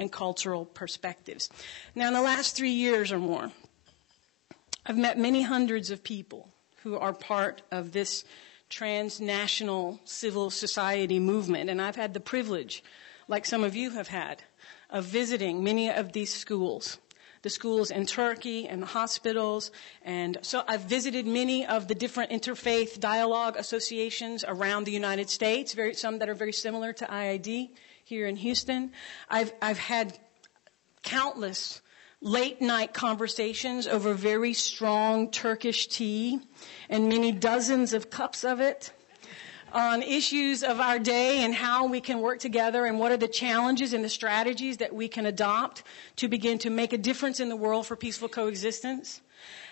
and cultural perspectives. Now, in the last 3 years or more, I've met many hundreds of people who are part of this transnational civil society movement, and I've had the privilege, like some of you have had, of visiting many of these schools. The schools in Turkey and the hospitals. And so I've visited many of the different interfaith dialogue associations around the United States, some that are very similar to IID here in Houston. I've had countless late night conversations over very strong Turkish tea and many dozens of cups of it on issues of our day and how we can work together and what are the challenges and the strategies that we can adopt to begin to make a difference in the world for peaceful coexistence.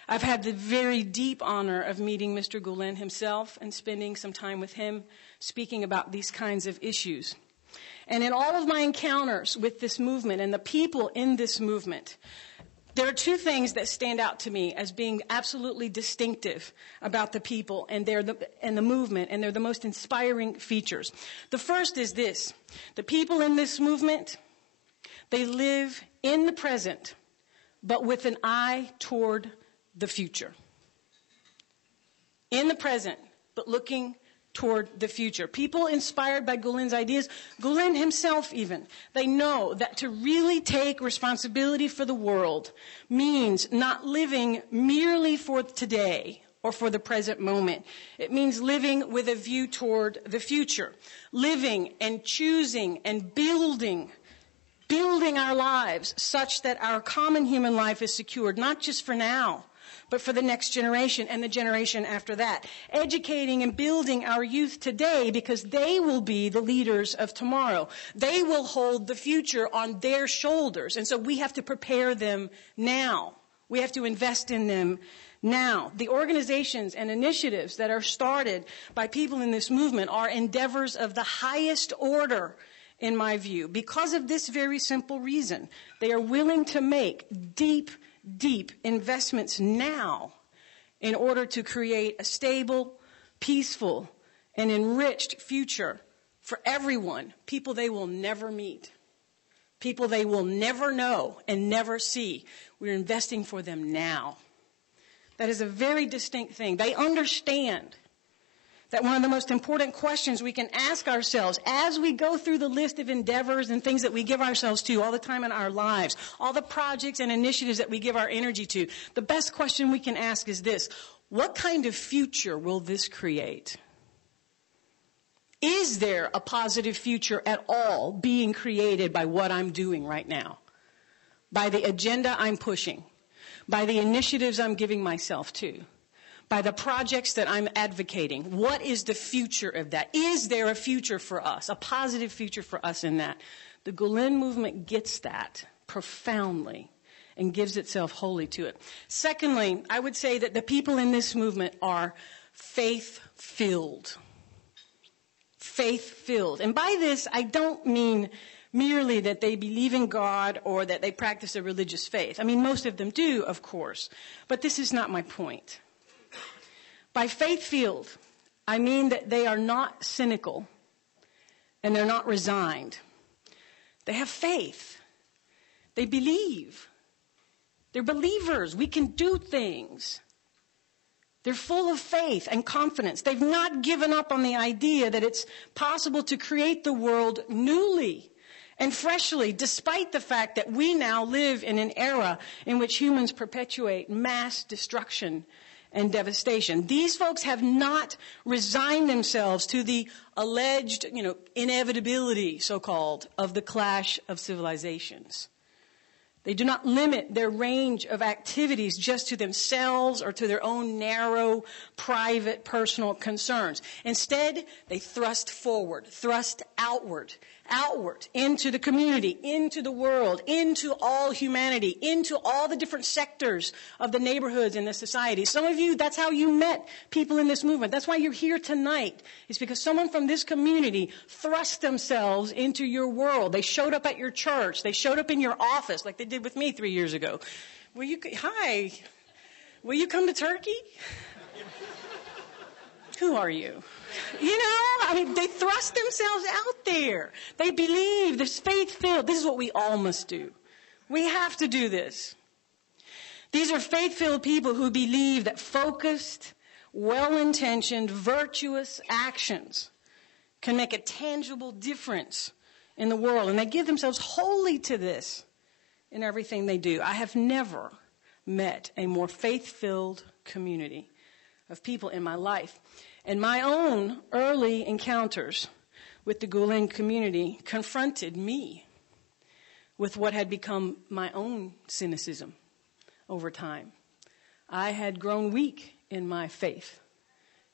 I've had the very deep honor of meeting Mr. Gulen himself and spending some time with him speaking about these kinds of issues. And in all of my encounters with this movement and the people in this movement, there are two things that stand out to me as being absolutely distinctive about the people and the movement, and they're the most inspiring features. The first is this: the people in this movement, they live in the present, but with an eye toward the future. In the present, but looking toward the future. People inspired by Gulen's ideas, Gulen himself even, they know that to really take responsibility for the world means not living merely for today or for the present moment. It means living with a view toward the future. Living and choosing and building our lives such that our common human life is secured, not just for now, but for the next generation and the generation after that. Educating and building our youth today because they will be the leaders of tomorrow. They will hold the future on their shoulders. And so we have to prepare them now. We have to invest in them now. The organizations and initiatives that are started by people in this movement are endeavors of the highest order, in my view, because of this very simple reason. They are willing to make deep investments now in order to create a stable, peaceful, and enriched future for everyone, people they will never meet, people they will never know and never see. We're investing for them now. That is a very distinct thing. They understand that one of the most important questions we can ask ourselves as we go through the list of endeavors and things that we give ourselves to all the time in our lives, all the projects and initiatives that we give our energy to, the best question we can ask is this: what kind of future will this create? Is there a positive future at all being created by what I'm doing right now? By the agenda I'm pushing? By the initiatives I'm giving myself to? By the projects that I'm advocating? What is the future of that? Is there a future for us, a positive future for us in that? The Gulen movement gets that profoundly and gives itself wholly to it. Secondly, I would say that the people in this movement are faith-filled. Faith-filled. And by this, I don't mean merely that they believe in God or that they practice a religious faith. I mean, most of them do, of course. But this is not my point. By faith-filled, I mean that they are not cynical and they're not resigned. They have faith. They believe. They're believers. We can do things. They're full of faith and confidence. They've not given up on the idea that it's possible to create the world newly and freshly, despite the fact that we now live in an era in which humans perpetuate mass destruction and devastation. These folks have not resigned themselves to the alleged, inevitability, so-called, of the clash of civilizations. They do not limit their range of activities just to themselves or to their own narrow, private, personal concerns. Instead, they thrust forward, thrust outward into the community, into the world, into all humanity, into all the different sectors of the neighborhoods and the society. Some of you, that's how you met people in this movement. That's why you're here tonight. It's because someone from this community thrust themselves into your world. They showed up at your church. They showed up in your office like they did with me 3 years ago. Will you come to Turkey? who are you? I mean, they thrust themselves out there. They believe, there's faith-filled. This is what we all must do. We have to do this. These are faith-filled people who believe that focused, well-intentioned, virtuous actions can make a tangible difference in the world. And they give themselves wholly to this in everything they do. I have never met a more faith-filled community of people in my life. And my own early encounters with the Gulen community confronted me with what had become my own cynicism over time. I had grown weak in my faith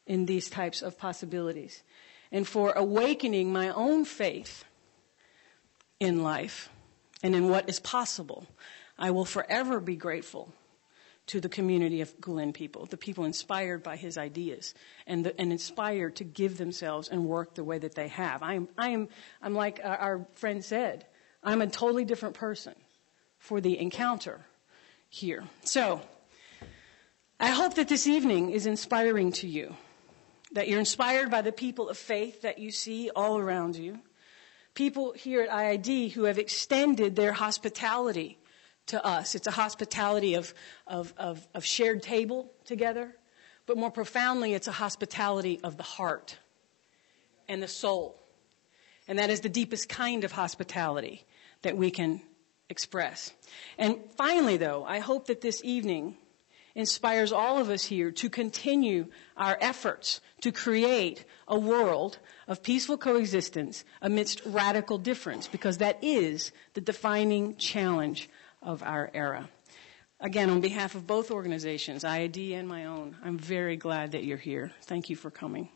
in these types of possibilities. And for awakening my own faith in life and in what is possible, I will forever be grateful to the community of Gulen people, the people inspired by his ideas and inspired to give themselves and work the way that they have. I'm like our friend said, I'm a totally different person for the encounter here. So I hope that this evening is inspiring to you, that you're inspired by the people of faith that you see all around you, people here at IID who have extended their hospitality to us. It's a hospitality of shared table together, but more profoundly, it's a hospitality of the heart and the soul. And that is the deepest kind of hospitality that we can express. And finally, though, I hope that this evening inspires all of us here to continue our efforts to create a world of peaceful coexistence amidst radical difference, because that is the defining challenge of our era. Again, on behalf of both organizations, IID and my own, I'm very glad that you're here. Thank you for coming.